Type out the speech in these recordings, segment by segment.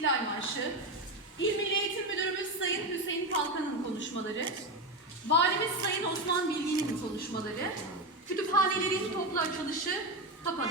İstiklal Marşı, İl Milli Eğitim Müdürümüz Sayın Hüseyin Kalkan'ın konuşmaları, Valimiz Sayın Osman Bilgin'in konuşmaları, kütüphanelerin toplu açılışı kapanır.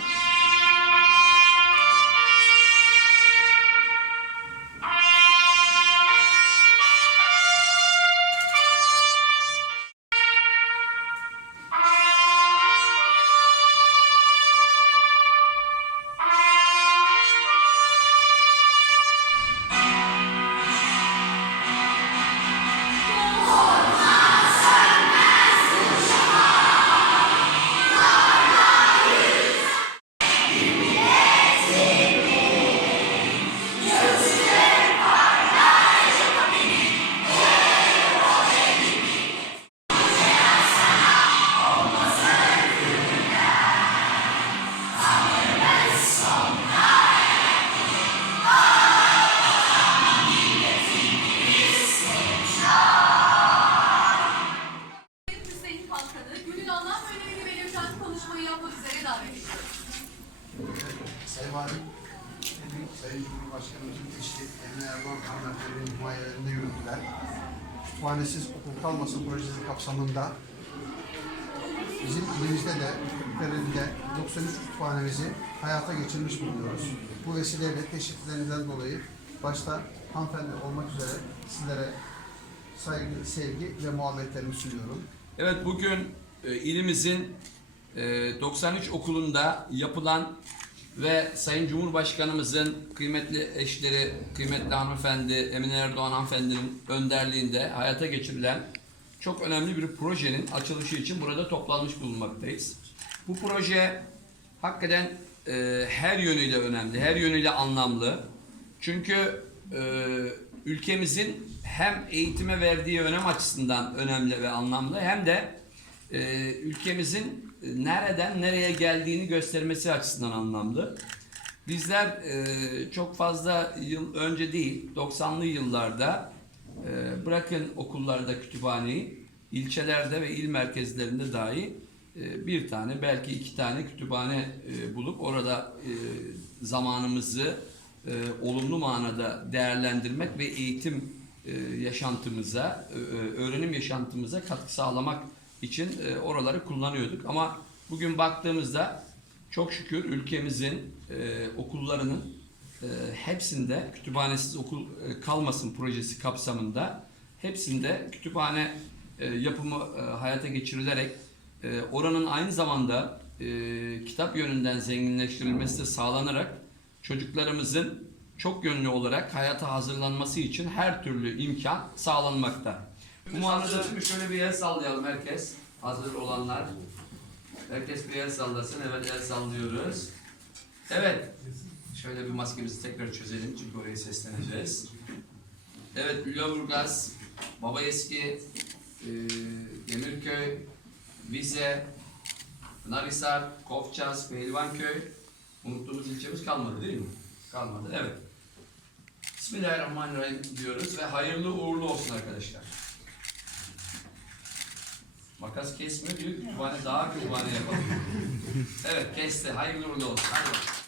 Kalkan'ı günün anlam ve önemini belirten konuşmayı yapmak üzere davet ediyorum. Sayın Valim, Sayın Cumhurbaşkanımızın Emine Erdoğan hanımefendinin himayelerinde yürüttüler. Kütüphanesiz okul kalmasın projesi kapsamında bizim ilimizde de, ülkelerinde 93 kütüphanemizi hayata geçirmiş bulunuyoruz. Bu vesileyle teşekkürlerinizden dolayı başta hanımefendi olmak üzere sizlere saygı, sevgi ve muhabbetlerimi sunuyorum. Evet bugün e, ilimizin e, 93 okulunda yapılan ve Sayın Cumhurbaşkanımızın kıymetli eşleri, kıymetli hanımefendi Emine Erdoğan hanımefendinin önderliğinde hayata geçirilen çok önemli bir projenin açılışı için burada toplanmış bulunmaktayız. Bu proje hakikaten e, her yönüyle önemli, her yönüyle anlamlı. Çünkü e, ülkemizin hem eğitime verdiği önem açısından önemli ve anlamlı hem de e, ülkemizin nereden nereye geldiğini göstermesi açısından anlamlı. Bizler e, çok fazla yıl önce değil, 90'lı yıllarda e, bırakın okullarda kütüphaneyi, ilçelerde ve il merkezlerinde dahi e, bir tane belki iki tane kütüphane e, bulup orada e, zamanımızı e, olumlu manada değerlendirmek ve eğitim e, yaşantımıza, e, e, öğrenim yaşantımıza katkı sağlamak için e, oraları kullanıyorduk. Ama bugün baktığımızda çok şükür ülkemizin e, okullarının e, hepsinde kütüphanesiz okul e, kalmasın projesi kapsamında hepsinde kütüphane e, yapımı e, hayata geçirilerek e, oranın aynı zamanda e, kitap yönünden zenginleştirilmesi de sağlanarak çocuklarımızın çok yönlü olarak hayata hazırlanması için her türlü imkan sağlanmakta. Bu manada şöyle bir el sallayalım herkes. Hazır olanlar. Herkes bir el sallasın. Evet el sallıyoruz. Evet. Şöyle bir maskemizi tekrar çözelim çünkü oraya sesleneceğiz. Evet Lüleburgaz, Babaeski, e, Demirköy, Vize, Pınarhisar, Kofçaz, Pehlivanköy. Unuttuğumuz ilçemiz kalmadı değil mi? Kalmadı. Evet. Bismillahirrahmanirrahim diyoruz ve hayırlı uğurlu olsun arkadaşlar. Makas kesmiyor diyor. Kütüphane daha kütüphane yapalım. evet kesti. Hayırlı uğurlu olsun. Hadi bakalım.